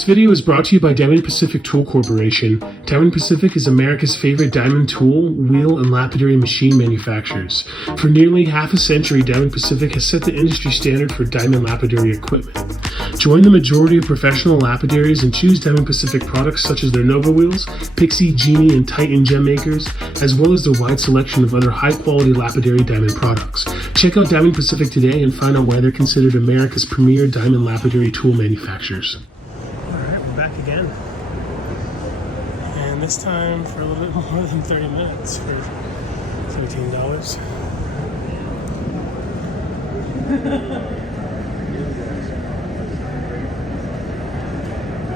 This video is brought to you by Diamond Pacific Tool Corporation. Diamond Pacific is America's favorite diamond tool, wheel, and lapidary machine manufacturers. For nearly half a century, Diamond Pacific has set the industry standard for diamond lapidary equipment. Join the majority of professional lapidaries and choose Diamond Pacific products such as their Nova wheels, Pixie, Genie, and Titan gem makers, as well as their wide selection of other high-quality lapidary diamond products. Check out Diamond Pacific today and find out why they're considered America's premier diamond lapidary tool manufacturers. Back again, and this time for a little bit more than 30 minutes for $17.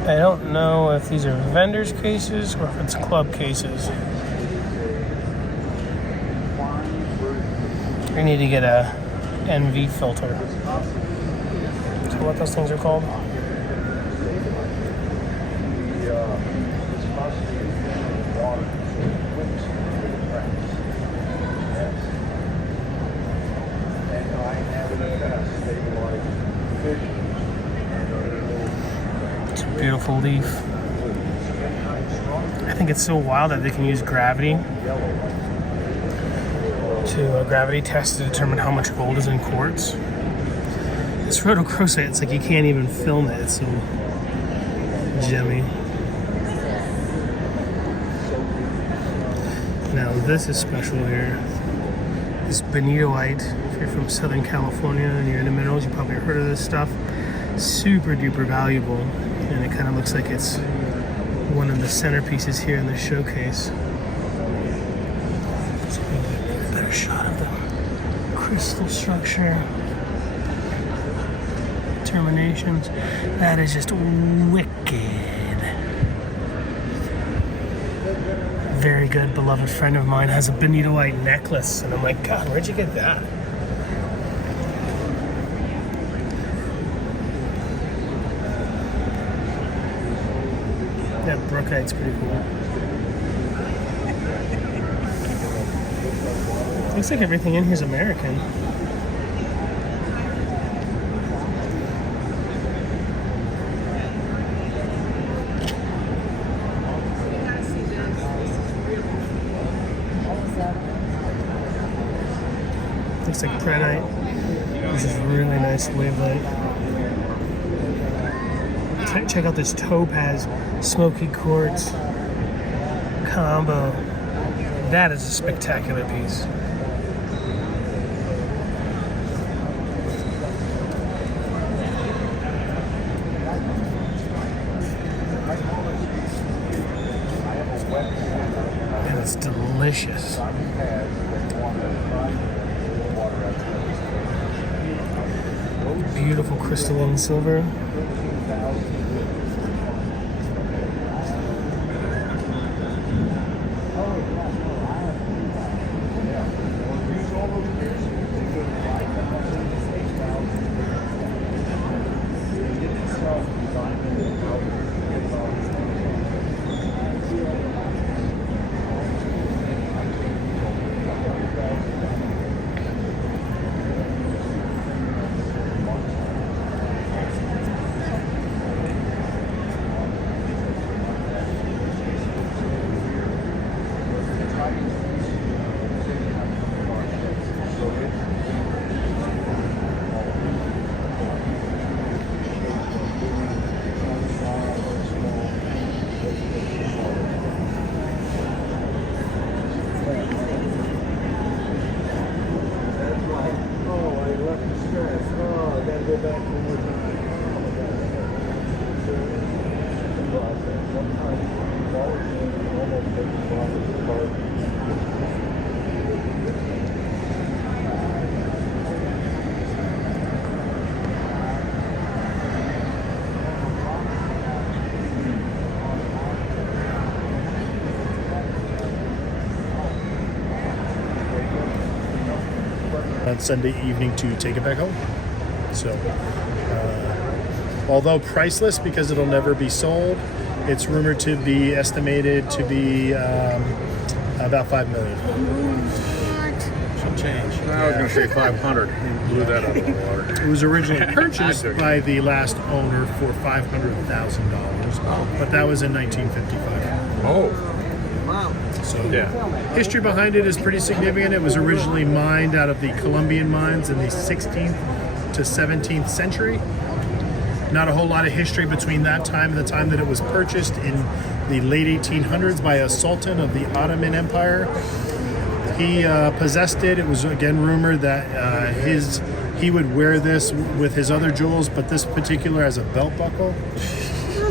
I don't know if these are vendors cases or if it's club cases. We need to get a NV filter. So what those things are called? It's a beautiful leaf. I think it's so wild that they can use gravity to a gravity test to determine how much gold is in quartz. This rhodochrosite, it's like you can't even film it. It's so gemmy. Now this is special here. This benitoite. If you're from Southern California and you're into minerals, you probably heard of this stuff. Super duper valuable, and it kind of looks like it's one of the centerpieces here in the showcase. Let's get a better shot of the crystal structure. Terminations. That is just wicked. Very good beloved friend of mine has a benitoite necklace, and I'm like, God, where'd you get that? That brookite's pretty cool. Looks like everything in here is American. Looks like peridot. This is really nice wavelength. Check out this topaz smoky quartz combo. That is a spectacular piece. And it's delicious. Beautiful crystalline silver. On Sunday evening to take it back home. So, although priceless because it'll never be sold, it's rumored to be estimated to be about $5 million. change. I was going to say 500. You blew that out of the water. It was originally purchased by the last owner for $500,000, but that was in 1955. Oh, So yeah. history behind it is pretty significant. It was originally mined out of the Colombian mines in the 16th to 17th century. Not a whole lot of history between that time and the time that it was purchased in the late 1800s by a sultan of the Ottoman Empire. He possessed it. It was again rumored that he would wear this with his other jewels, but this particular as a belt buckle.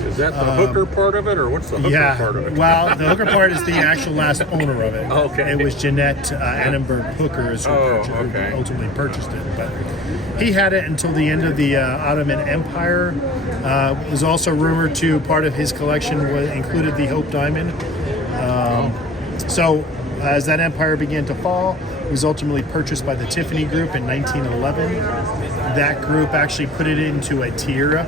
Is that the hooker part of it, or what's the hooker part of it? Well, the hooker part is the actual last owner of it. Okay. It was Jeanette Annenberg Hooker who ultimately purchased it. But he had it until the end of the Ottoman Empire. It was also rumored to part of his collection included the Hope Diamond. So as that empire began to fall, it was ultimately purchased by the Tiffany Group in 1911. That group actually put it into a tiara.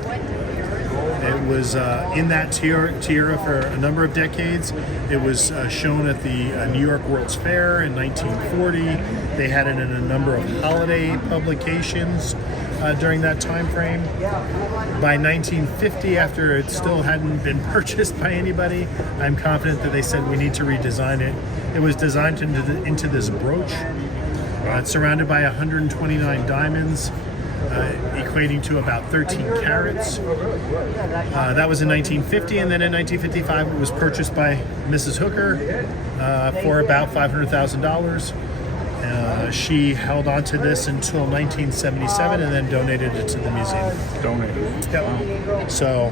It was in that tiara for a number of decades. It was shown at the New York World's Fair in 1940. They had it in a number of holiday publications during that time frame. By 1950, after it still hadn't been purchased by anybody, I'm confident that they said we need to redesign it. It was designed into this brooch. It's surrounded by 129 diamonds. Equating to about 13 carats. That was in 1950, and then in 1955 it was purchased by Mrs. Hooker for about $500,000. She held on to this until 1977 and then donated it to the museum. Donated. Yep. So,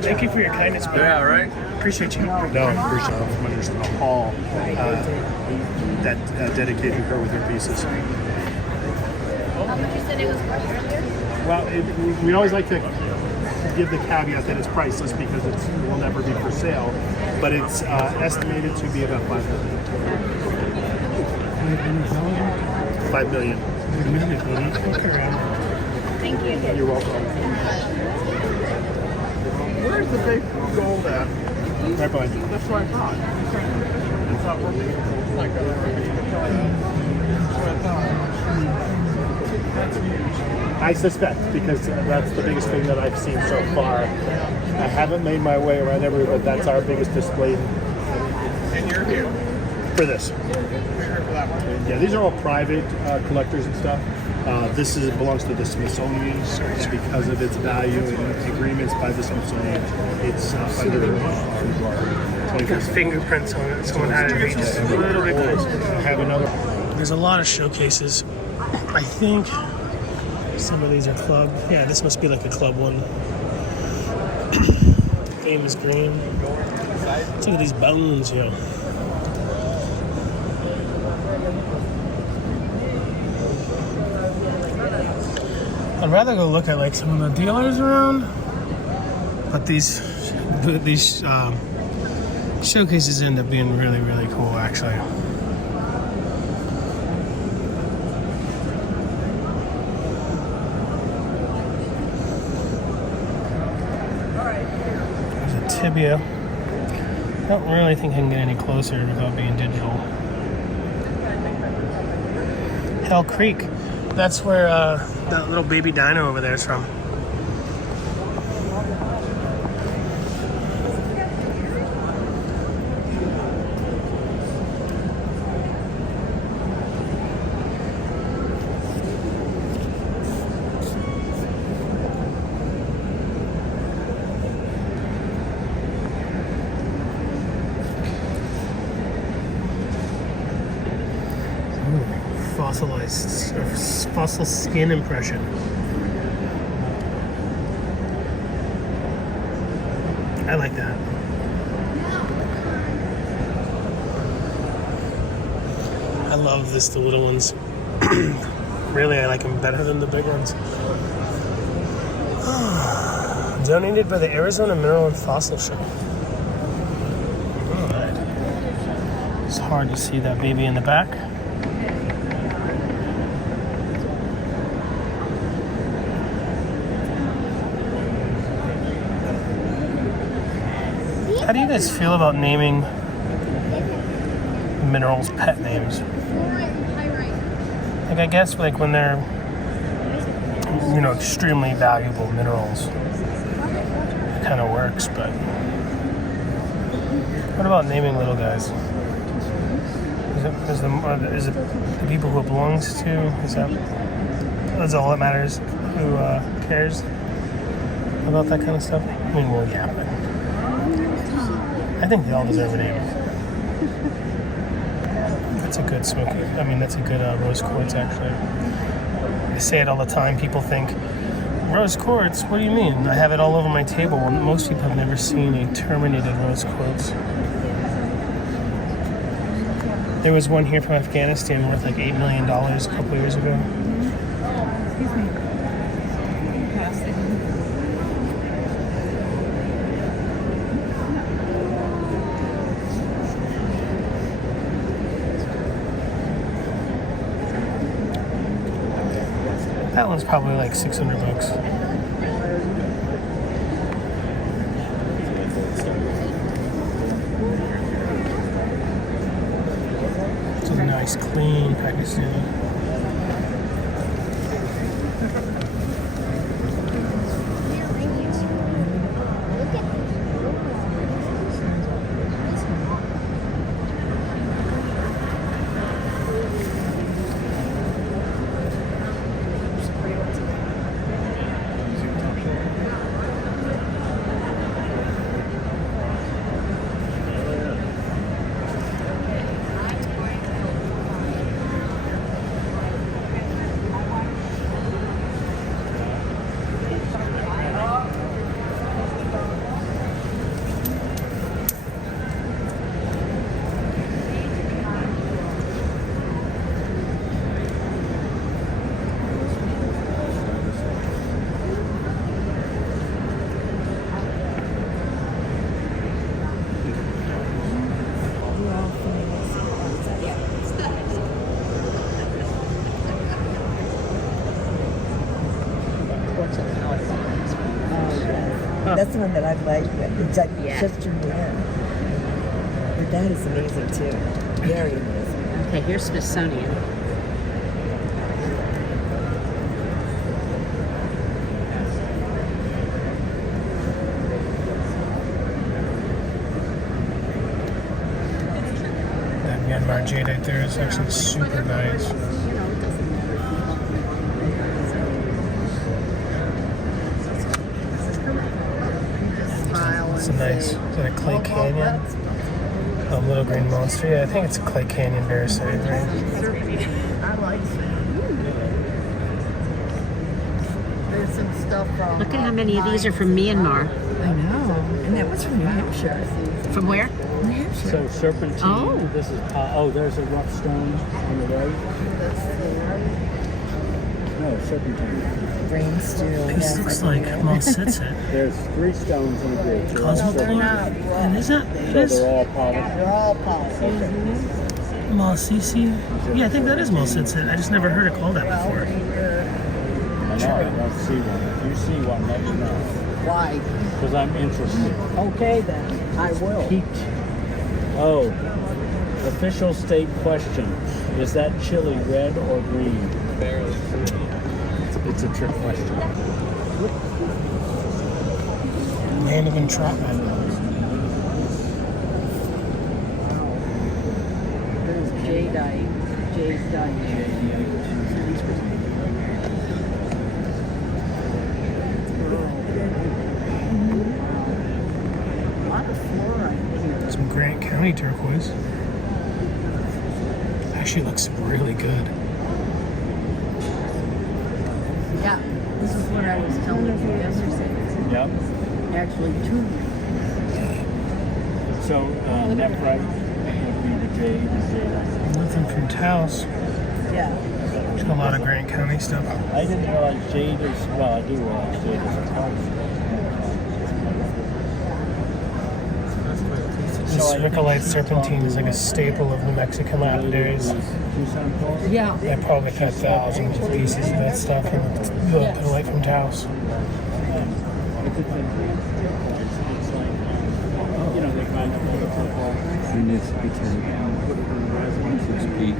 Thank you for your kindness, man. Yeah, right? Appreciate you. no, I appreciate it. There's a hall that dedicated her with her pieces. You said it was priced earlier? Well, we always like to give the caveat that it's priceless because it will never be for sale, but it's estimated to be about $5 million. $5 million. Thank you. You're welcome. Where's the big gold at? Right behind you. That's what I thought. It's not working. I suspect, because that's the biggest thing that I've seen so far. I haven't made my way around everywhere, but that's our biggest display And you're here. for this. You're here for that one. Yeah, these are all private collectors and stuff. This belongs to the Smithsonian because of its value and agreements by the Smithsonian. It's under Got fingerprints on it. Someone had it just a little bit closer. I have another. There's a lot of showcases. I think some of these are club. Yeah, this must be like a club one. Famous green. Look at these bones, yo. I'd rather go look at like some of the dealers around, but these showcases end up being really, really cool, actually. There's a tibia. I don't really think I can get any closer without being digital. Hell Creek. That's where that little baby dino over there is from. Fossil skin impression. I like that. I love this, the little ones. Really, I like them better than the big ones. Donated by the Arizona Mineral and Fossil Show. Alright. It's hard to see that baby in the back. How do you guys feel about naming minerals pet names? Like I guess like when they're, you know, extremely valuable minerals, it kind of works. But what about naming little guys? Is it the people who it belongs to? That's all that matters? Who cares about that kind of stuff? I mean, well, yeah, but I think they all deserve a name. That's a good smoky. I mean, that's a good rose quartz, actually. I say it all the time. People think, rose quartz? What do you mean? I have it all over my table. Well, most people have never seen a terminated rose quartz. There was one here from Afghanistan worth like $8 million a couple years ago. Excuse me. That one's probably like $600. It's a nice, clean Pakistani. That's the one that I like. It's like just your man. But that is amazing too. Very amazing. Okay, here's Smithsonian. That Myanmar jadeite there is actually super nice. It's a nice, is that a Clay Canyon? Little Green Monster. Yeah, I think it's a Clay Canyon Veriscite, right? I like it. There's some stuff from. Look at how many of these are from Myanmar. I know. And that was from New Hampshire. From where? New Hampshire. So serpentine. Oh. This is there's a rough stone on the right. No, serpentine. Brainstorm. This looks like Malsitsit. There's 3 stones in a group. Cosmopolitan? And is that? It So is? they're all polished. They're all polished. Malsisi? Yeah, I think that is Malsitsit. I just never heard it called that before. I know, I don't see one. If you see one, let me know. Why? Because I'm interested. Okay then. I will. Peaked. Oh. Official state question. Is that chili red or green? It's a trick question. Land of entrapment. There's jadeite. A lot of fluorite here. Some Grant County turquoise. Actually looks really good. Yeah, this is what I was telling you yesterday. Yep. Actually, 2. So, nephrite would be the jade and jadeite. Nothing from Taos. Yeah. There's a lot of Grant County stuff. I didn't realize jade is, well, I do realize jade is a part. This Ricolite serpentine is like a staple of New Mexican lapidaries. Yeah. They probably cut thousands of pieces of that stuff from the peridot from Taos. You know, they kind of put it And it's because it's peak.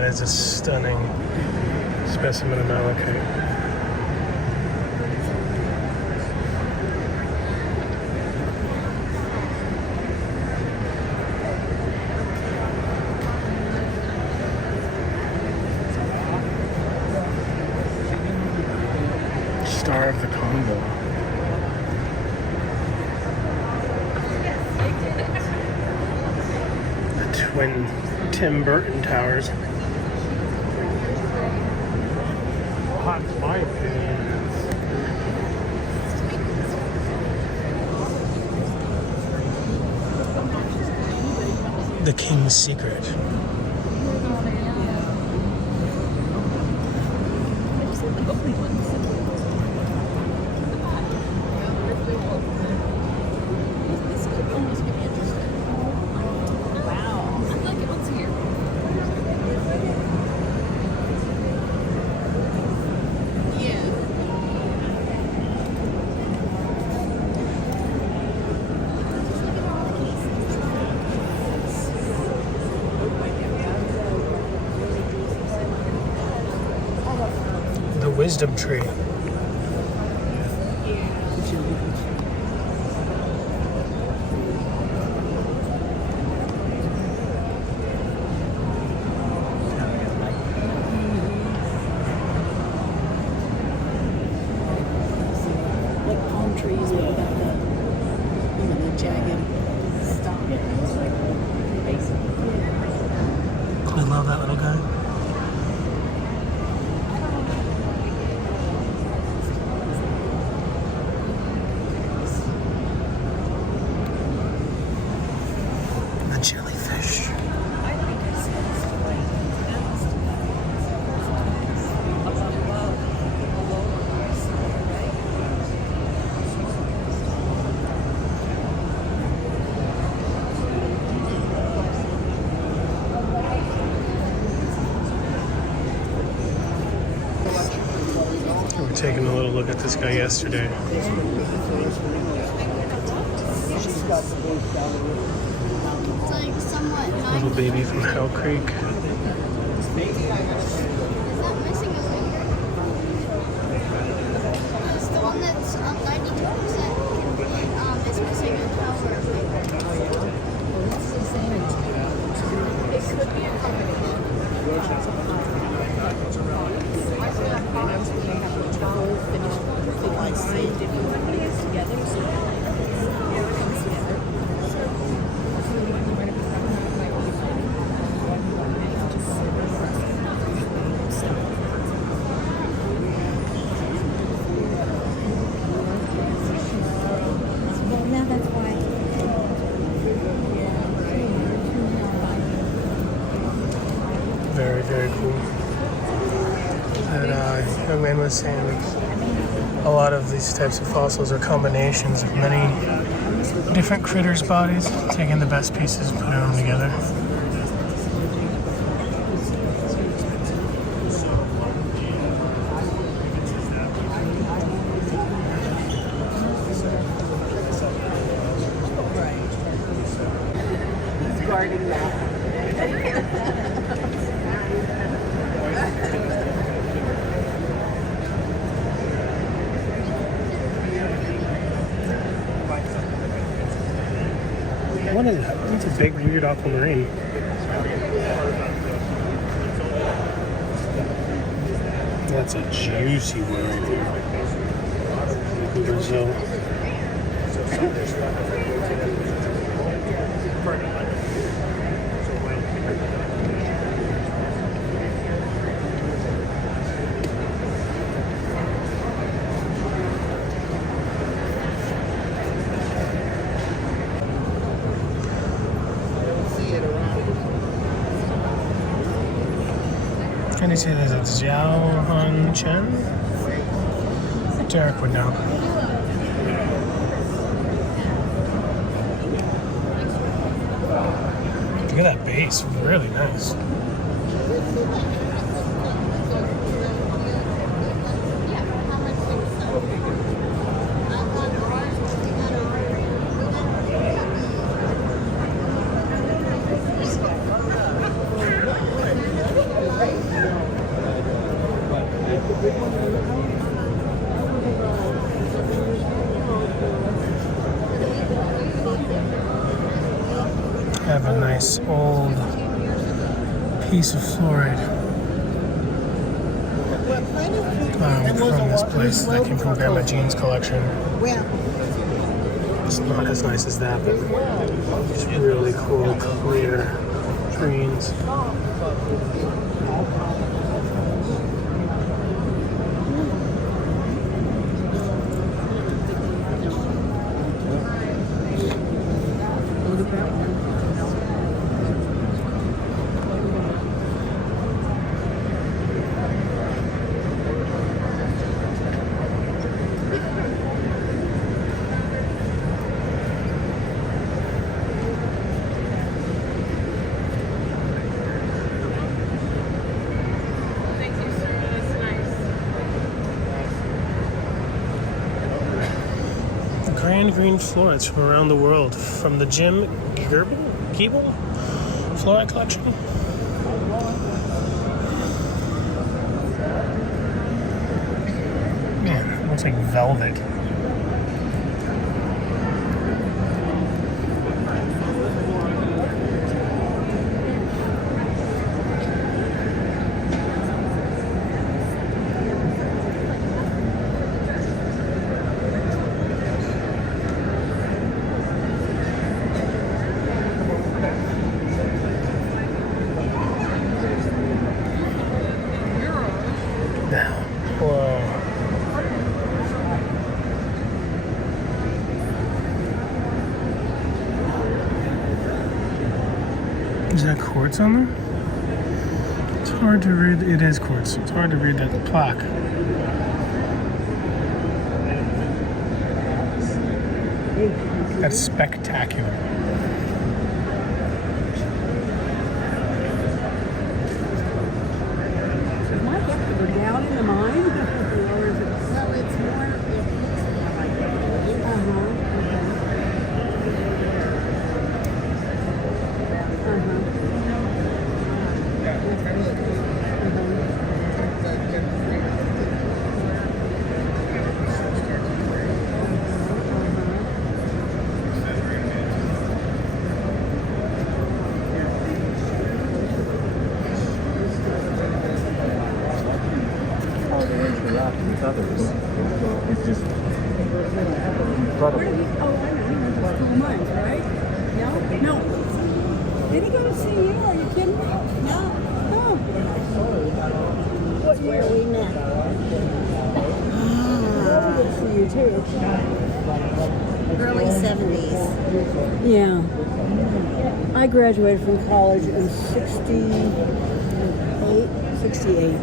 That is a stunning specimen of malachite. Star of the Congo. The twin Tim Burton towers. Hot in my opinion. The King's Secret. Wisdom tree. Like palm trees, what about the jagged stalk? I love that little guy. Jellyfish. We were taking a little look at this guy yesterday. Little baby from Hell Creek. It's the one that's 92% is missing a tower. It could be a combination. Very, very cool. That young man was saying that a lot of these types of fossils are combinations of many different critters' bodies, taking the best pieces and putting them together. What is that? It's a big, weird aquamarine. That's a juicy one right there. In Brazil. Can you say there's a Zhao Han Chen? Derek would know. Look at that base, really nice. I have a nice old piece of fluorite from this place that came from Grandma Jean's collection. It's not as nice as that, but it's really cool, clear greens. Grand green fluorites from around the world, from the Gemstone fluorite collection. Man, it looks like velvet. Is that quartz on there? It's hard to read. It is quartz. It's hard to read that plaque. That's spectacular. Might have to go down in the mine, or is it? So it's more. With others, it's just incredible. Oh, I know. He went to school mines, right? No. Did he go to CU? Are you kidding me? No. Oh. What year we met? Good for you too. Early 70s. Yeah. I graduated from college in 68.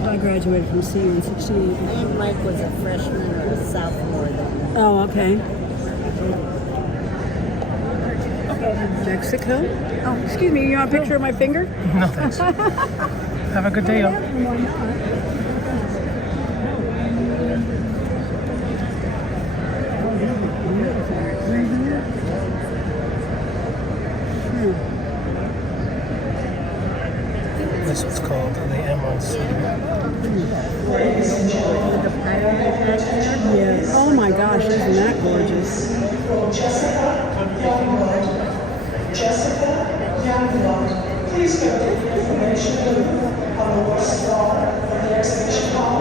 I graduated from CU in 68. And Mike was a freshman or a sophomore then. Oh, okay. Mexico? Oh, excuse me, you want a picture of my finger? No thanks. Have a good day, y'all. Why not? This was called the Emerald City. Yes. Oh my gosh, isn't that gorgeous? Jessica Youngblood. Please go to the information booth on the west wall of the exhibition hall.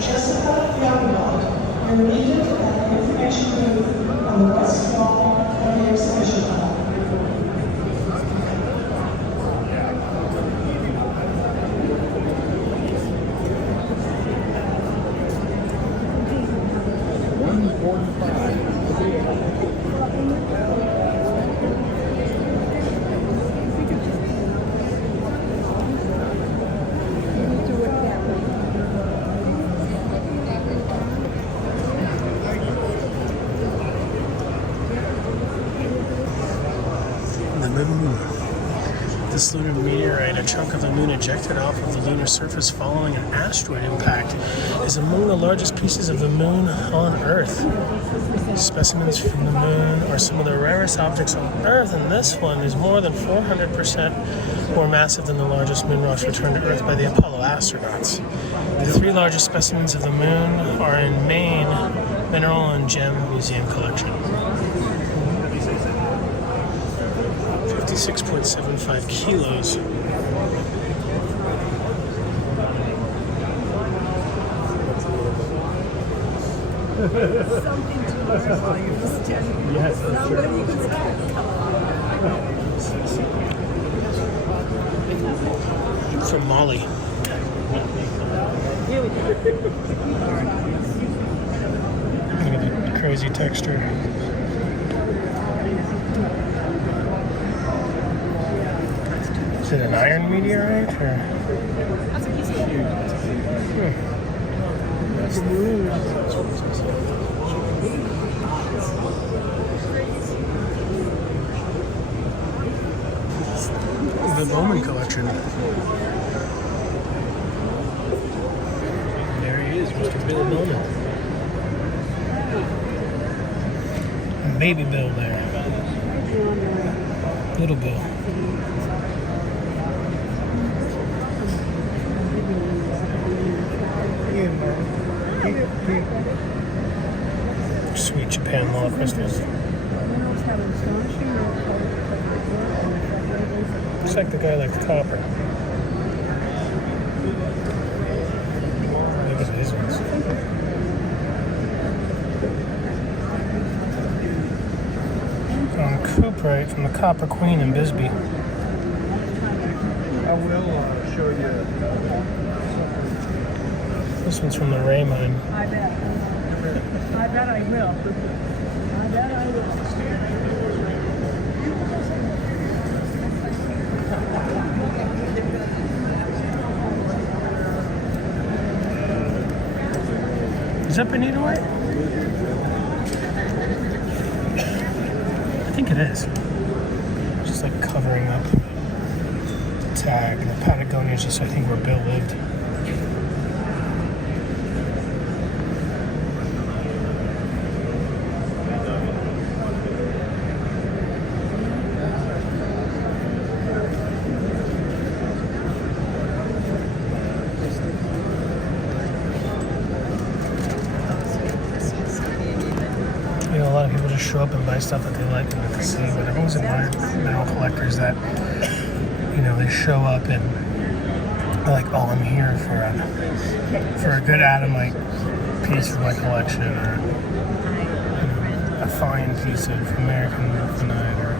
Jessica Youngblood. You're needed at the information booth on the west wall of the exhibition hall. This lunar meteorite, a chunk of the moon ejected off of the lunar surface following an asteroid impact, is among the largest pieces of the moon on Earth. Specimens from the moon are some of the rarest objects on Earth, and this one is more than 400% more massive than the largest moon rocks returned to Earth by the Apollo astronauts. The 3 largest specimens of the moon are in Maine Mineral and Gem Museum collection. 56.75 kilos. Something to learn while you're studying. Yes, for sure. Somebody can start. From Mali. Look at the crazy texture. Is it an iron meteorite or? The Bowman collection. There he is, Mr. Bill Bowman. And baby Bill there. Little Bill. Sweet Japan law crystals. Looks like the guy likes copper. Look at these ones. From Cuprite from the Copper Queen in Bisbee. I will show you. This one's from the Ray mine. I bet. I bet I will. I bet I will. Is that benitoite? I think it is. Just like covering up the tag. And the Patagonia is just, I think, where Bill lived. A lot of people just show up and buy stuff that they like and get to see, but I've always admired mineral collectors that, you know, they show up and they're like, oh, I'm here for a good atomite piece of my collection, or a fine piece of American morphinite, or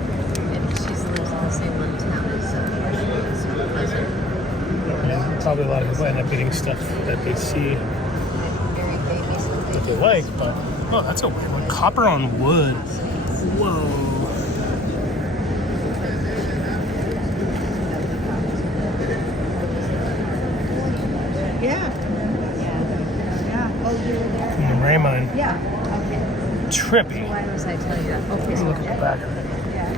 probably a lot of people end up getting stuff that they see that they like, but oh, that's a weird one. Copper on wood. Whoa. Yeah. Oh, you were there? From the Ray mine. Yeah. Okay. Trippy. Why was I tell you that? Okay, Look at the back of it. Yeah.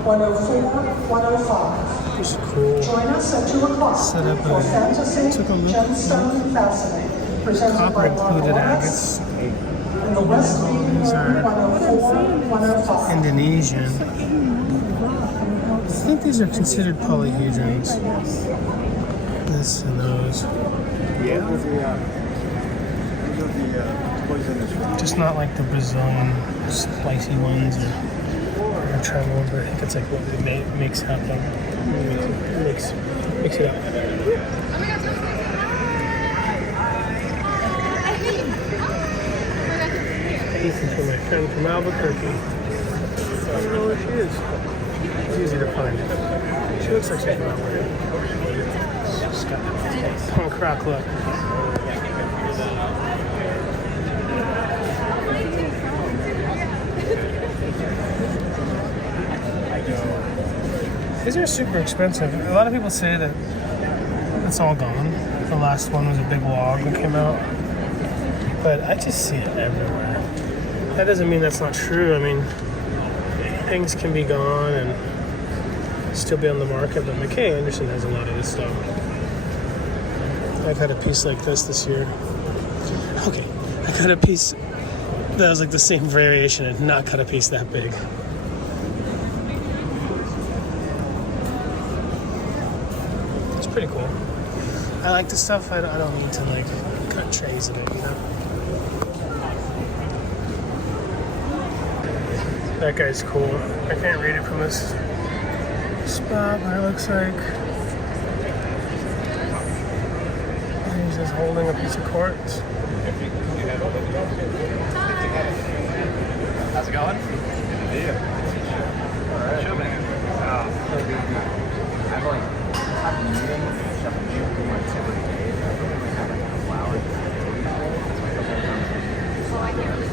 104, 105. This is cool. Join us at 2 o'clock Set up for Fantasy took a look. Gemstone Fastening, presented Copper by included Raffle. agates. In the West Meeting These Room, are 104, 105. Indonesian. I think these are considered polyhedrons. This and those. Yeah. These are the poisonous ones. Just not like the Brazilian spicy ones or tribal ones, but I think it's like what it makes happen. Mix it up. This is for my friend from Albuquerque. I don't know where she is. It's easy to find. She looks like she's from Albuquerque. She's got that punk rock look. These are super expensive. A lot of people say that it's all gone. The last one was a big log that came out. But I just see it everywhere. That doesn't mean that's not true. I mean, things can be gone and still be on the market, but McKay Anderson has a lot of this stuff. I've had a piece like this year. Okay, I cut a piece that was like the same variation and not cut a piece that big. It's pretty cool. I like this stuff. I don't need to like cut trays of it, you know? That guy's cool. I can't read it from this spot, but it looks like he's just holding a piece of quartz. How's it going? Yeah. All right. Show me. I've like had meetings and stuff and shooting like every day. I think I have like a flower. So I can't really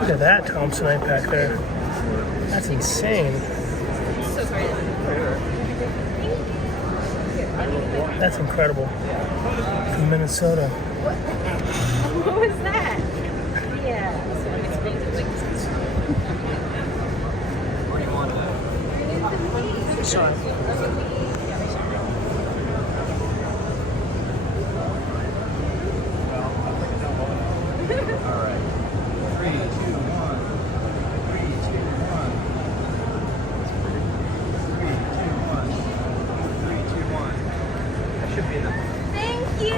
Look at that Thompsonite back there. That's insane. So sorry. That's incredible. From Minnesota. What was that? Yeah. Sorry. Thank you.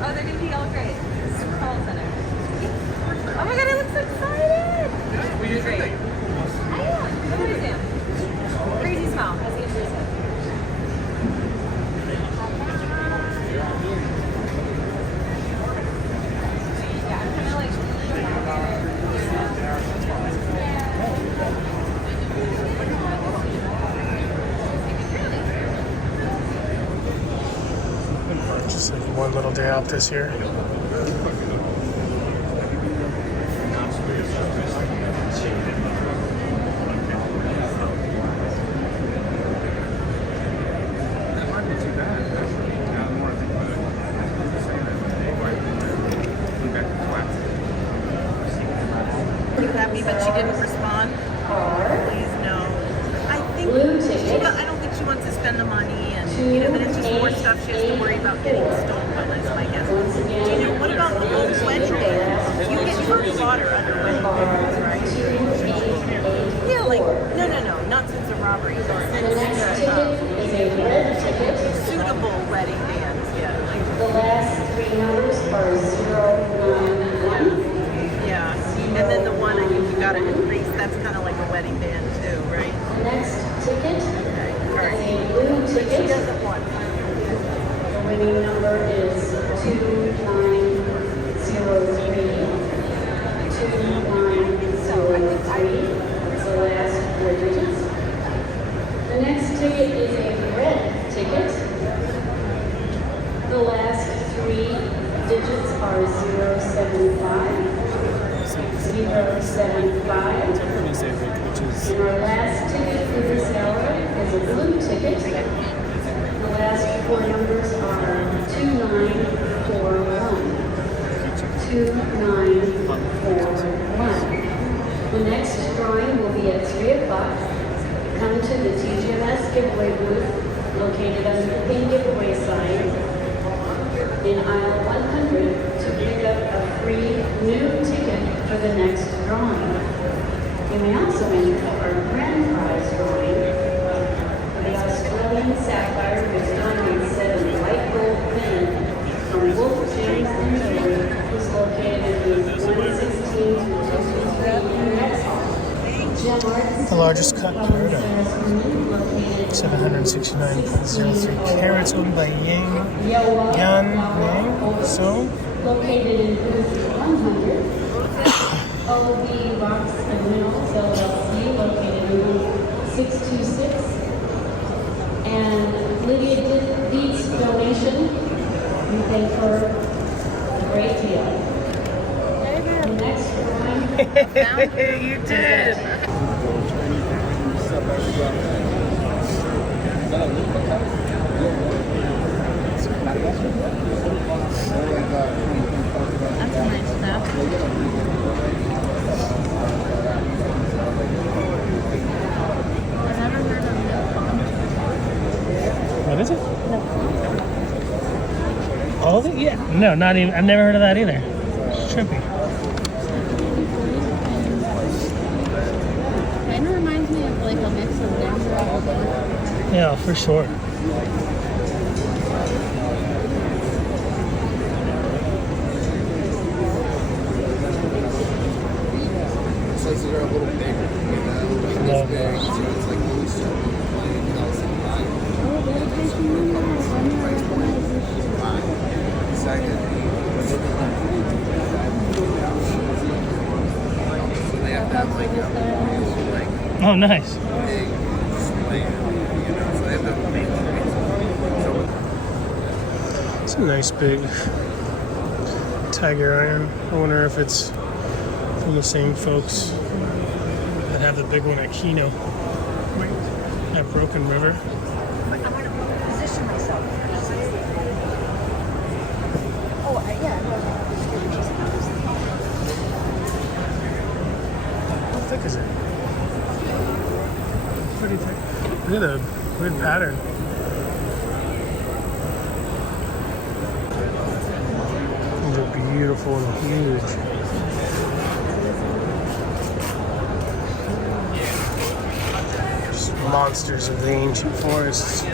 Oh, they're gonna be all great. Call center. Oh my god, I look so excited. What do you think? I am. Look at him. Crazy smile. That's the end of yeah, I'm kind of like. Just like one little day out this year. Happy, but she didn't respond. Please no. I think I don't think she wants to spend the money, and you know, then it's just more stuff she has to worry about getting stolen. That's my guess. You know, what about the old wedding bands? You get first water under wedding bands, right? Yeah, like no, not since a robbery, but since suitable wedding bands. Yeah. The last three numbers are 091. Yeah, and then the one I think you got to increase. That's kind of like a wedding band too, right? The next ticket is a blue But ticket. she doesn't want. The winning number is 2903. 2903 is the last four digits. The next ticket is a red ticket. The last three digits are 075. 075. And our last ticket for this hour is a blue ticket. The last four numbers are 2941. 2941. The next drawing will be at 3 o'clock. Come to the TGMS giveaway booth located under the pink giveaway sign in aisle 100 to pick up a free new ticket for the next drawing. You may also enter our grand prize drawing. The Australian sapphire with diamond set in white gold pin from Wolf Gems and Jewelry is located in booth 116 to 223. The largest cut peridot. 769.03 carats owned by Yan So. Located in booth 100. OB Rocks and Minerals LLC, located in booth 626. And Lydia Deeds donation, we thank her a great deal. The next drawing. You did. That's nice stuff. I've never heard of What is it? All of it? Yeah. No, not even. I've never heard of that either. It's trippy. Kind of reminds me of like a mix of natural. Yeah, for sure. Says they're a little bigger. Love Big, those. so it's like really super plain, Second, so they have that like Oh, nice. big display, so they have the main It's a nice big tiger iron. I wonder if it's from the same folks that have the big one at Kino at Broken River. Position myself. Oh, yeah. How thick is it? Pretty thick. Look at the weird pattern. They're beautiful and huge. Just monsters of the ancient forests.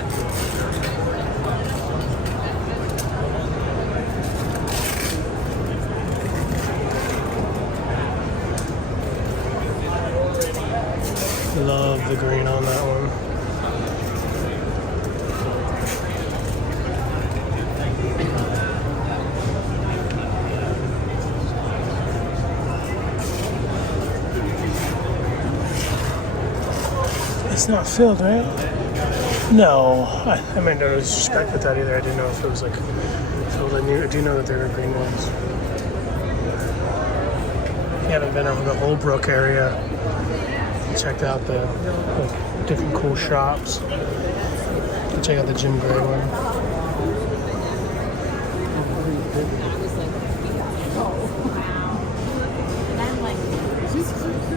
Love the green on that one. It's not filled, right? No. I meant no disrespect with that either. I didn't know if it was like filled. I do know that there are green ones. If you haven't been over the Holbrook area, check out the different cool shops. Check out the Jim Gray one.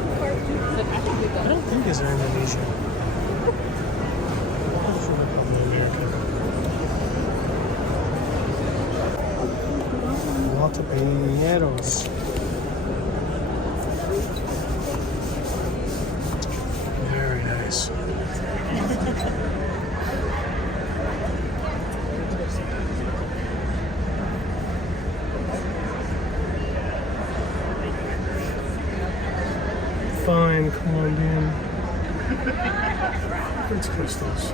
I don't think these are Indonesian. I'm sure they're probably American. Montañeros. Very nice. Fine Colombian. It's crystals.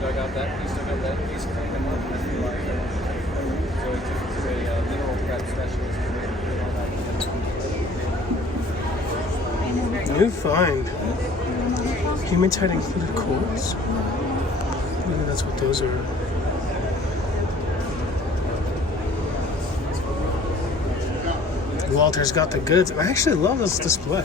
Dug out that piece, dug out that piece, cleaned them up, and then realized that. So it took a mineral prep specialist to make all that. New find. Hematite included quartz. Maybe that's what those are. Walter's got the goods. I actually love this display.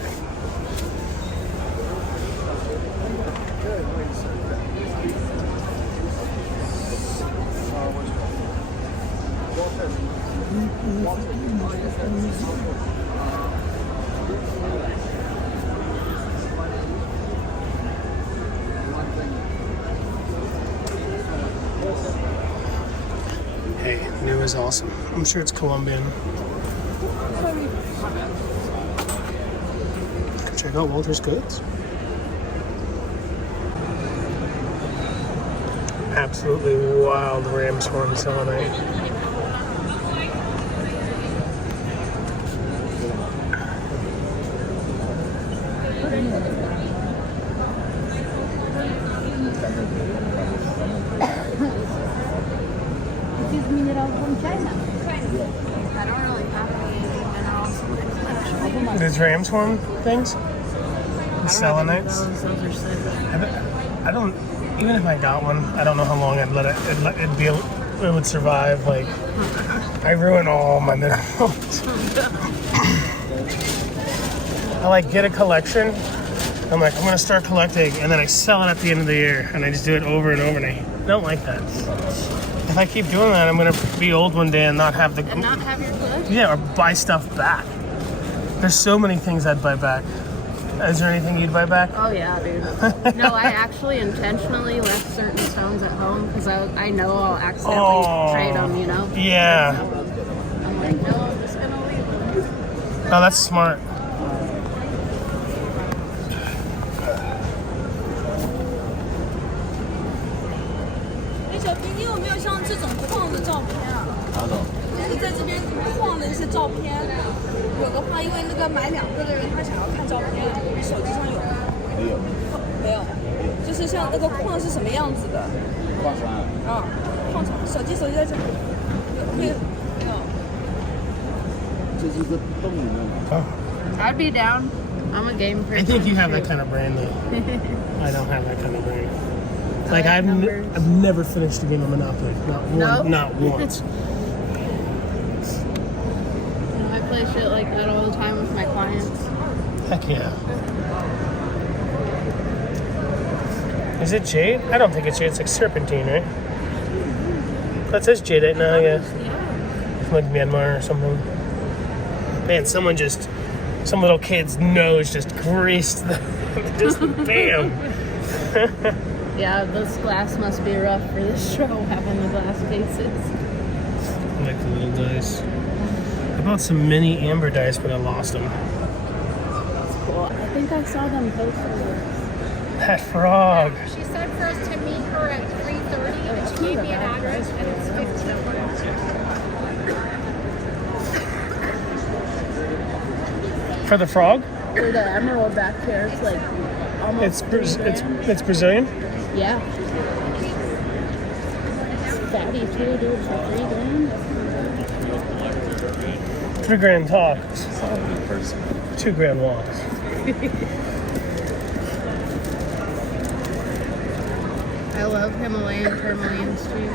Hey, new is awesome. I'm sure it's Colombian. Check out Walter's Goods. Absolutely wild ram's horn selenite. This mineral from China. I don't really have any minerals in my collection. It those ram's horn things? The selenites? Those are sick. I don't, even if I got one, I don't know how long I'd let it, it would survive. Like, I ruin all my minerals. I like get a collection. I'm like, I'm gonna start collecting, and then I sell it at the end of the year, and I just do it over and over, and I don't like that. If I keep doing that, I'm gonna be old one day and not have the... And not have your goods? Yeah, or buy stuff back. There's so many things I'd buy back. Is there anything you'd buy back? Oh yeah, dude. No, I actually intentionally left certain stones at home because I know I'll accidentally trade them, you know? Yeah. I'm like, no, I'm just gonna leave them. Oh, that's smart. I'd be down. I'm a game person. I think you have that kind of brain, though. I don't have that kind of brain. Like, I've never finished a game of Monopoly. Not one. No? Not once. I play shit like that all the time with my clients. Heck yeah. Is it jade? I don't think it's jade. It's like serpentine, right? That says jadeite now, yeah. It's like Myanmar or something. Man, some little kid's nose just greased the, just bam. Yeah, this glass must be rough for this show, having the glass cases. I like the little dice. I bought some mini amber dice, but I lost them. That's cool. I think I saw them posted. That frog. She said for us to meet her at 3:30, and she gave me an address, and it's 15. For the frog? For the emerald back here, it's like almost it's Brazilian? Yeah. It's fatty too, dude, for $3,000. $3,000 talks. 2 grand walks. I love Himalayan tourmalines too.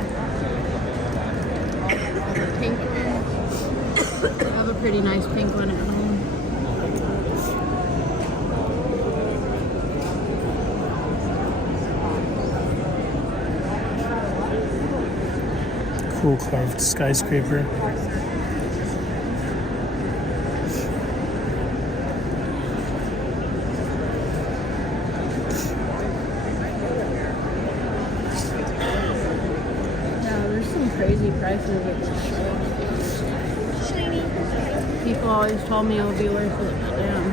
The pink one. I have a pretty nice pink one at home. Cool carved skyscraper. Crazy prices at this show. People always told me it would be worth it. Damn.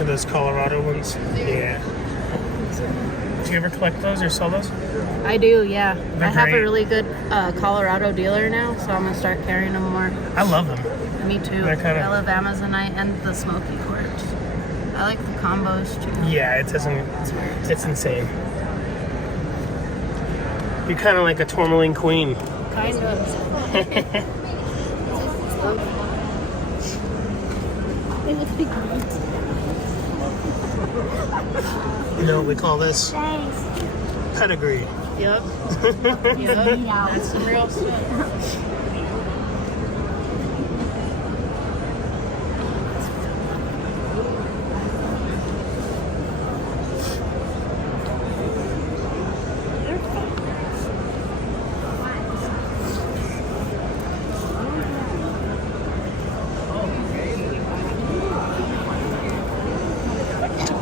Are those Colorado ones? Yeah. Do you ever collect those or sell those? I do, yeah. They're I have great. a really good Colorado dealer now, so I'm gonna start carrying them more. I love them. Me too. They're kinda... I love Amazonite and the smoky quartz. I like the combos too. Yeah, it's insane. You're kind of like a tourmaline queen. Kind of. You know what we call this? Pedigree. Yep. That's some real stuff.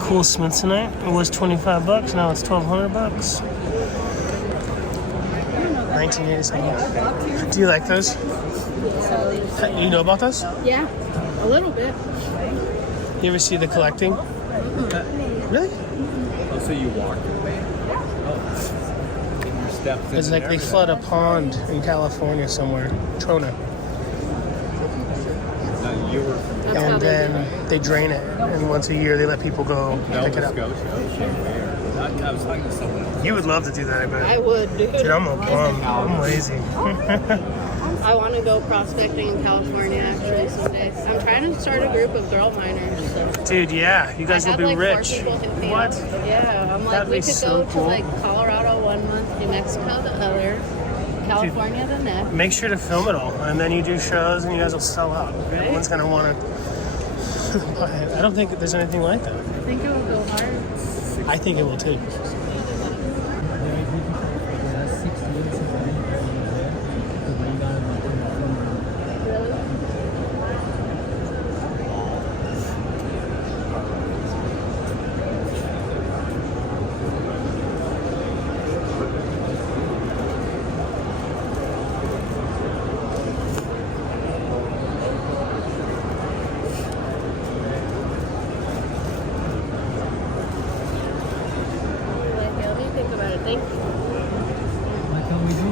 Cool Smithsonite. It was $25. Now it's $1,200. 1987. Do you like those? You know about those? Yeah, a little bit. You ever see the collecting? Really? Oh, so you walked away? Oh. It's like they flood a pond in California somewhere. Trona. No, you were from And then they drain it, and once a year they let people go pick it up. I was talking to someone else. You would love to do that, I bet. I would, dude. Dude, I'm a bum. I'm lazy. I want to go prospecting in California actually someday. I'm trying to start a group of girl miners. So. Dude, yeah, you guys will be rich. 4 people hit me What? up. Yeah, I'm like, That'd we be could so go cool. to like Colorado 1 month, New Mexico the other, California the next. Make sure to film it all, and then you do shows, and you guys will sell out. Right? Everyone's gonna want to buy it. I don't think that there's anything like that. I think it will go hard. I think it will too. Let me think about it. Thank you. What can we do?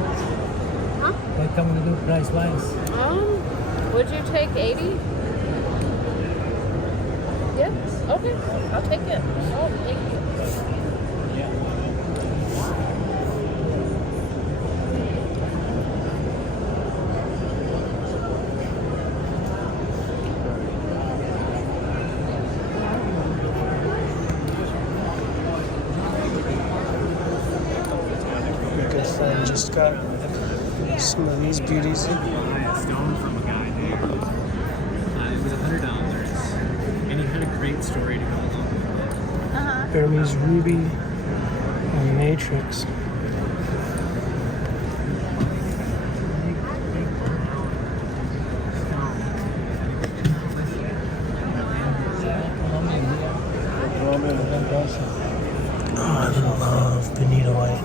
Huh? What can we do price-wise? Would you take 80? Yeah. Okay. I'll take it. Oh, thank you. My good friend just got some of these beauties. Buy a stone from a guy there. It was $100, and he had a great story to go along with it. Burmese ruby and matrix. Oh, I love benitoite.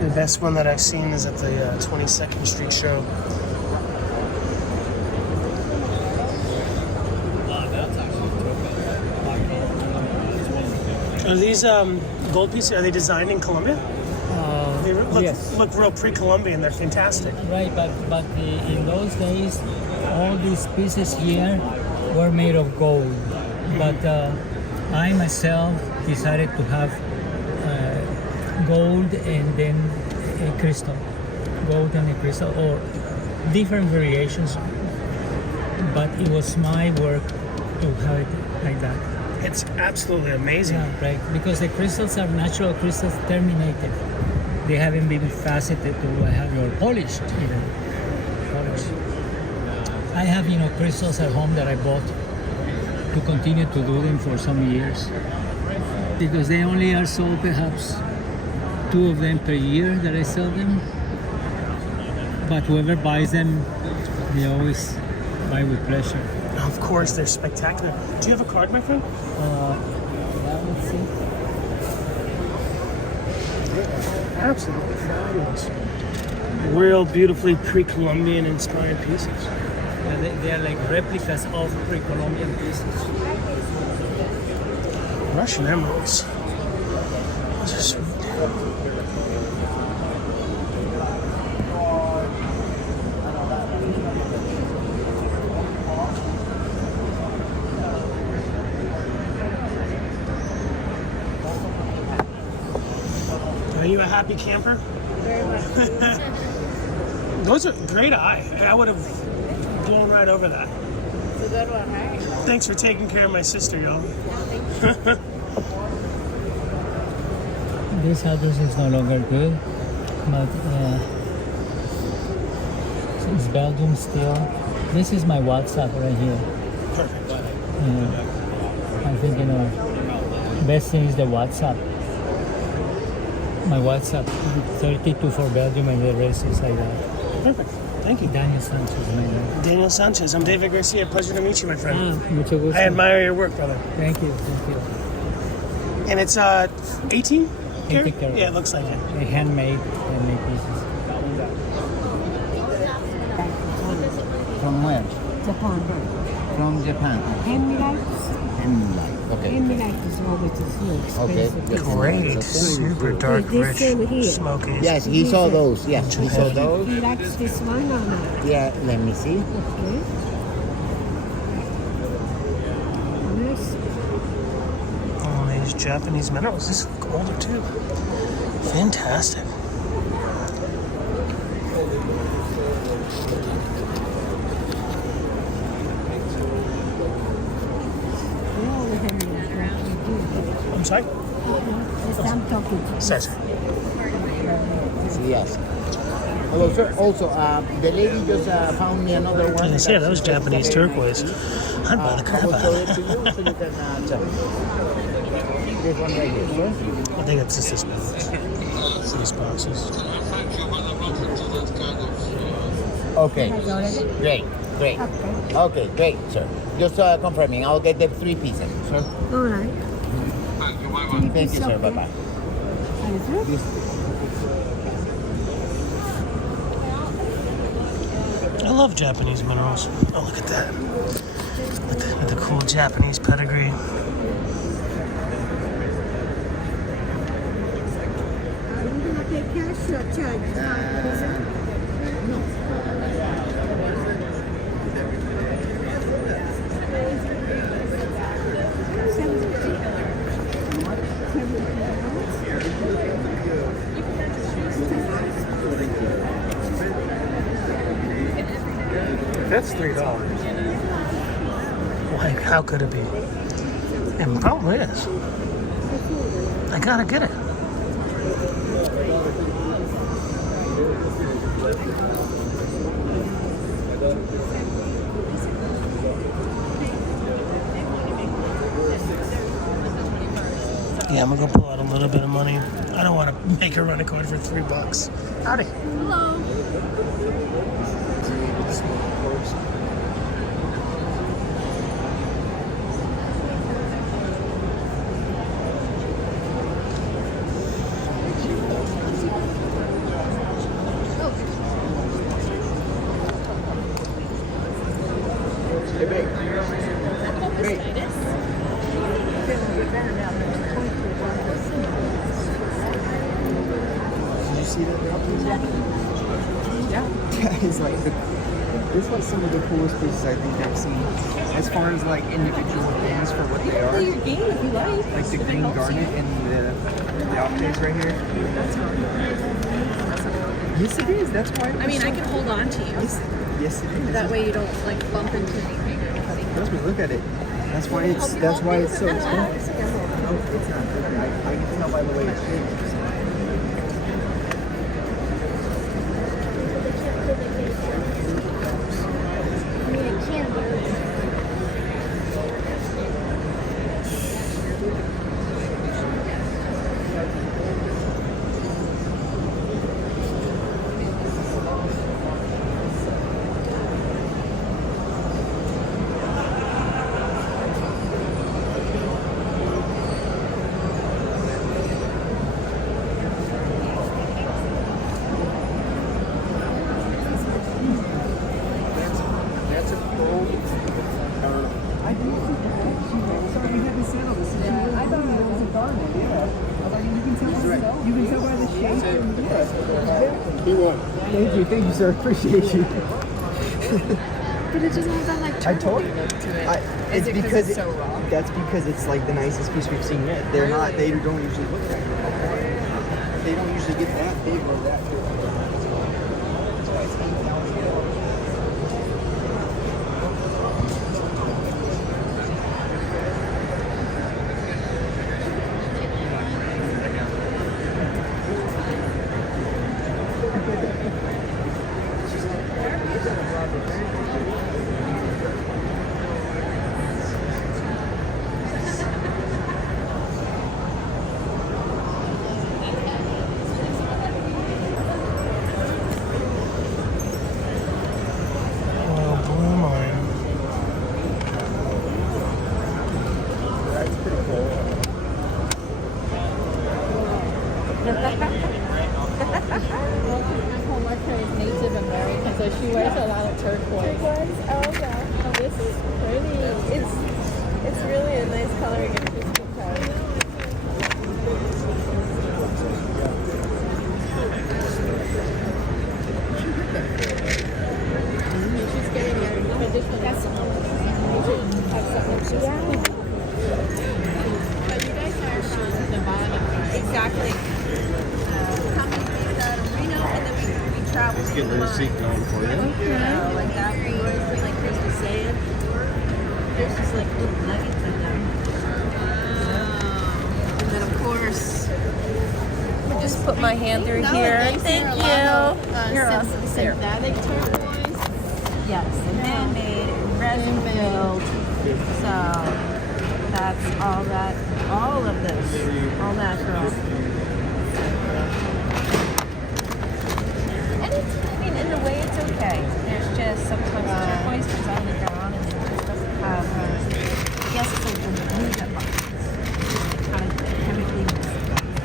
The best one that I've seen is at the 22nd Street show. Are these gold pieces, are they designed in Colombia? They Yes. look real pre-Colombian. They're fantastic. Right, but in those days, all these pieces here were made of gold. But I myself decided to have gold and then a crystal, gold and a crystal, or different variations. But it was my work to have it like that. It's absolutely amazing. Yeah, right. Because the crystals are natural crystals, terminated. They haven't been faceted to have your polished even. Polished. I have crystals at home that I bought to continue to do them for some years, because they only are sold perhaps 2 of them per year that I sell them. But whoever buys them, they always buy with pleasure. Of course, they're spectacular. Do you have a card, my friend? Yeah, let's see. Absolutely fabulous. Real beautifully pre-Columbian inspired pieces. Yeah, they are like replicas of pre-Columbian pieces. Russian emeralds. Those are sweet. Are you a happy camper? Very much. Those are great eye. I would have blown right over that. It's a good one, right? Thanks for taking care of my sister, y'all. This address is no longer good, but it's Belgium still. This is my WhatsApp right here. Perfect. I think best thing is the WhatsApp. My WhatsApp, 32 for Belgium, and the rest is like that. Perfect. Thank you. Daniel Sanchez, my name. Daniel Sanchez. I'm David Garcia. Pleasure to meet you, my friend. Mucho gusto. I admire your work, brother. Thank you. Thank you. And it's 18 karat? 80 karat. Yeah, it looks like it. Handmade pieces. From where? Japan. From Japan. Hemlights. Okay. Hemlight is always so expensive. Okay. Great, super dark, This rich, one here. smoky. Yes, he saw those. Yes, he saw those. He likes this one or not? Yeah, let me see. Okay. Nice. Oh, these Japanese minerals. These look older too. Fantastic. I'm sorry? I'm talking to Cesar. Yes. Hello, sir. Also, the lady just found me another one. Yeah, that was Japanese turquoise. I'd buy the crap out of it. This one right here, sir. I think it's just this box. These boxes. Okay. Great. Okay, great, sir. Just confirming. I'll get the 3 pieces, sir. All right. Thank you, sir. Bye-bye. I love Japanese minerals. Oh, look at that. With the cool Japanese pedigree. That's $3. Like, how could it be? It probably is. I gotta get it. Yeah, I'm gonna go pull out a little bit of money. I don't want to make her run a coin for $3. Howdy. Hello. It's like this is like some of the coolest pieces I think I've seen, as far as like individual things for what they are. Play your game if you like. Like the green garnet and the octaves right here. Yes, it is. That's why. I mean, I can hold on to you. Yes, it is. That way you don't like bump into anything or anything. Trust me, look at it. That's why it's so expensive. No, it's not. I can tell by the way it's shaped. Thank you, sir. Appreciate you. But it just has that like I told you. It's because it's so raw. That's because it's like the nicest piece we've seen yet. They're not. They don't usually look like that. They don't usually get that big or that big. So she wears a lot of turquoise. Oh, okay. Oh, this is pretty. It's really a nice coloring of crystal color. She's getting an additional. That's have something. Yeah. But you guys are from Nevada. Exactly. Coming based out of Reno, and then we travel. Let's get a receipt going for you. Like that, we always bring like Chris was saying. There's just like little nuggets in them. And then of course, I just put my hand through here. Thank you. You're awesome. Synthetic turquoise. Yes, man-made, resin-filled. So that's all that. All of this, all natural. And it's, I mean, in a way, it's okay. There's just sometimes turquoise comes out of the ground and it just doesn't have. I guess it's like the blue that boxes. It's kind of chemically.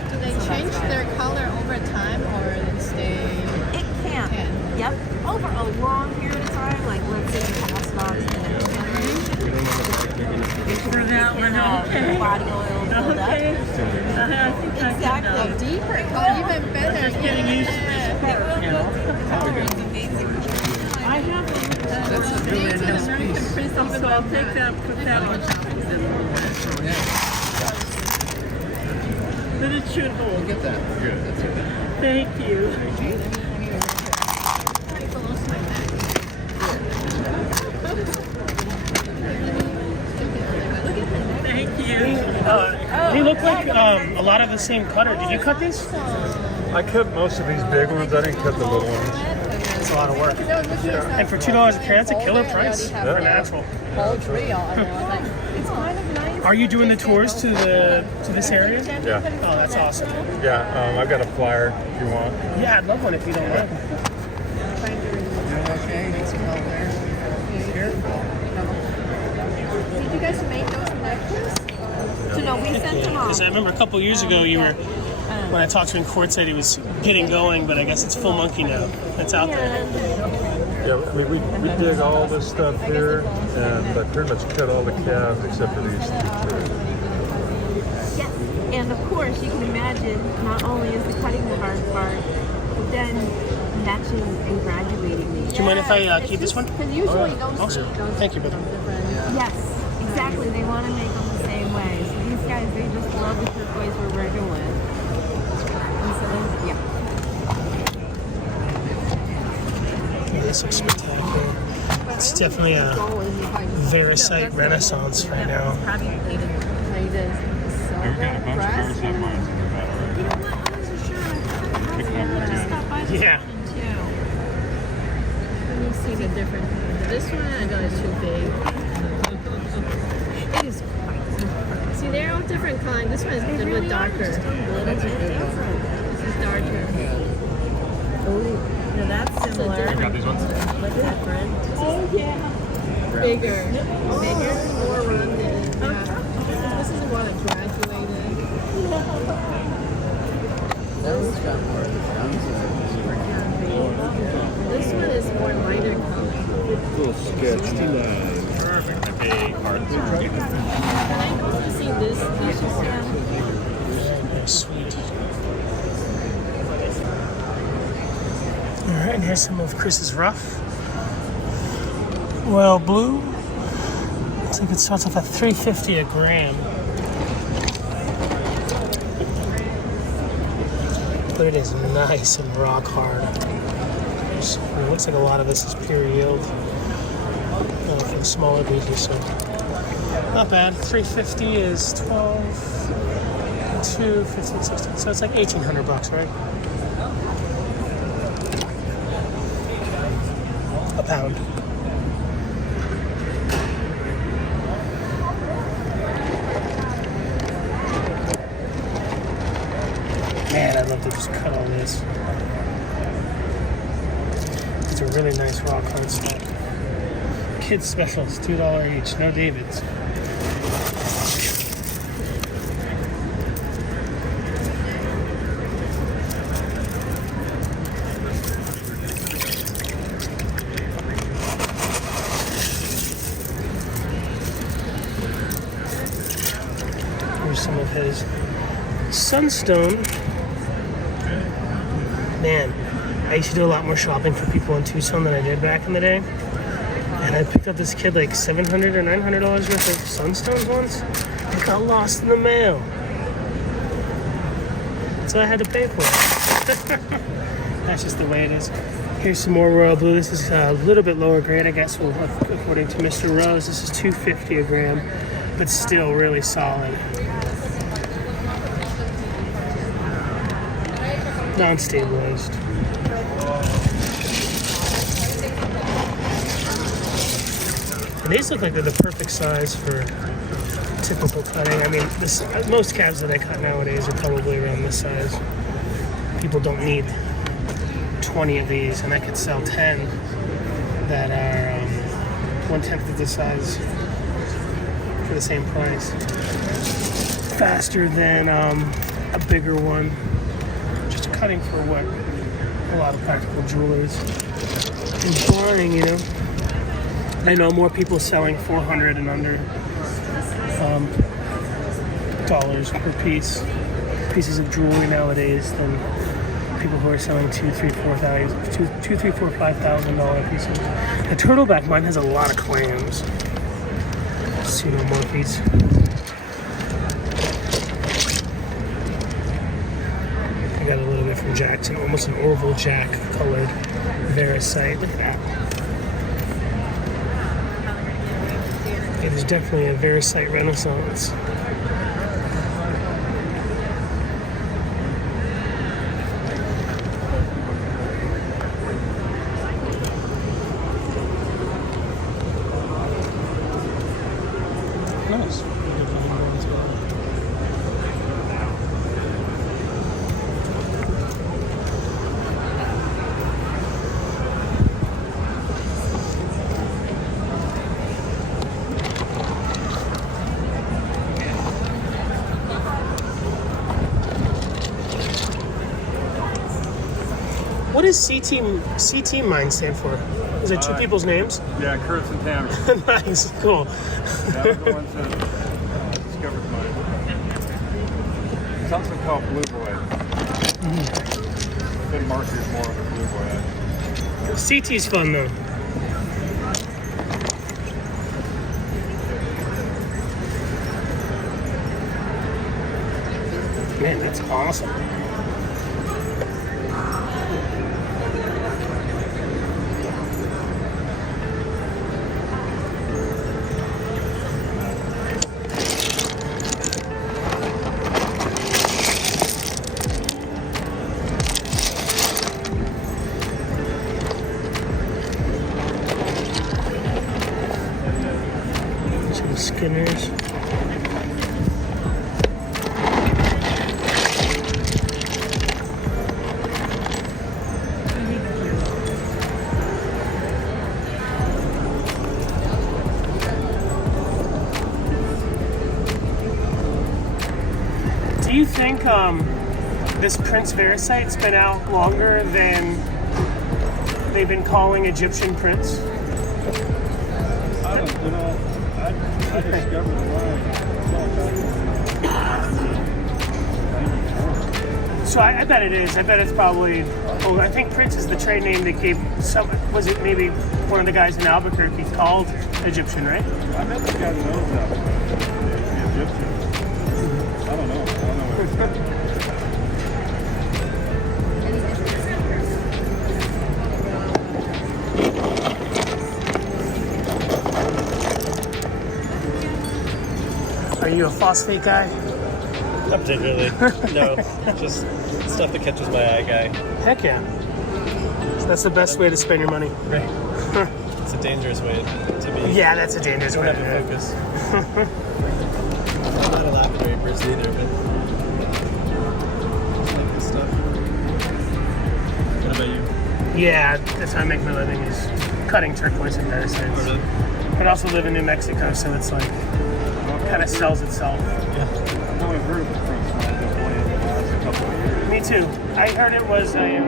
Do they change their color over time or they stay? It can. Yep. Over a long period of time, like let's say you pass it on to the next generation. For that one, okay. Body oil build up. Exactly. Deeper color, even better. Getting used to it. You know? It's amazing. I have that's a really nice piece. So I'll take that, put that on top of it. But it should hold. Get that. Good. Thank you. Thank you. They look like a lot of the same cutter. Did you cut these? I kept most of these big ones. I didn't cut the little ones. It's a lot of work. And for $2 a carat, it's a killer price for natural. Whole tree on there. It's kind of nice. Are you doing the tours to this area? Yeah. Oh, that's awesome. Yeah, I've got a flyer if you want. Yeah, I'd love one if you don't mind. Did you guys make those necklaces? So no, we sent them off. Because I remember a couple years ago you were, when I talked to you in court, said he was getting going, but I guess it's full monkey now. It's out there. Yeah, I mean, we dig all this stuff here, and I pretty much cut all the calves except for these two. Yes, and of course you can imagine not only is the cutting the hard part, but then matching and graduating these. Do you mind if I keep this one? Because usually those Awesome. Thank you, brother. Yes, exactly. They want to make them the same way. So these guys, they just love the turquoise we're working with. And so, yeah. This looks spectacular. It's definitely a Veriscite Renaissance right now. We've got a bunch of cars have mine in that already. Picking up again. Yeah. Let me see the different kind. This one I got is too big. It is quite. See, they're all different kinds. This one is a little bit darker. This is darker. Oh, now that's similar. You got these ones? But different. Oh, yeah. Bigger. Bigger, more rounded. This is the one that graduated. This one is more lighter color. Cool sketch. Perfect. Okay, Part2. Can I also see this? Sweet. Alright, and here's some of Chris's rough. Well, blue. Looks like it starts off at $3.50 a gram. But it is nice and rock hard. It looks like a lot of this is pure yield. For the smaller pieces, so not bad. 350 is 12, 2, 15, 16. So it's like $1,800, right? A pound. Man, I'd love to just cut all this. It's a really nice rock hard stuff. Kids specials, $2 each. No Davids. because sunstone, man, I used to do a lot more shopping for people in Tucson than I did back in the day. And I picked up this kid like $700 or $900 worth of sunstones once. It got lost in the mail. So I had to pay for it. That's just the way it is. Here's some more royal blue. This is a little bit lower grade, I guess, well, according to Mr. Rose. This is $250 a gram, but still really solid. Non-stabilized. And these look like they're the perfect size for typical cutting. I mean, most calves that I cut nowadays are probably around this size. People don't need 20 of these, and I could sell 10 that are 1/10 of the size for the same price. Faster than a bigger one. Just cutting for what a lot of practical jewelers is buying, you know. I know more people selling $400 and under dollars per pieces of jewelry nowadays than people who are selling $5,000 pieces. The turtleback mine has a lot of clams. Pseudomorphes. I got a little bit from Jackson, almost an Orville Jack colored Veriscite. Look at that. It is definitely a Veriscite Renaissance. Nice. What does CT mine stand for? Is it two people's names? Yeah, Kurtz and Tammy. Nice, cool. That was the ones that discovered mine. Something called Blue Boy. Good markers more of a Blue Boy. CT's fun though. Man, that's awesome. Skinners. Do you think this Prince Verisite's been out longer than they've been calling Egyptian Prince? I don't know. I discovered mine. So I bet it is. I bet it's probably. Oh, I think Prince is the trade name that gave some. Was it maybe one of the guys in Albuquerque called Egyptian, right? I bet the guy knows that. The Egyptian. I don't know. What it's Are you a phosphate guy? Not particularly. No, just stuff that catches my eye, guy. Heck yeah. So that's the best way to spend your money. Right. It's a dangerous way to be. Yeah, that's a dangerous way to focus. I'm not a lapidary person either, but I like this stuff. What about you? Yeah, that's how I make my living is cutting turquoise and Veriscites. Oh, really? But I also live in New Mexico, so it's like kind of sells itself. Yeah. I've only heard of the Prince mine the last couple of years. Me too. I heard it was a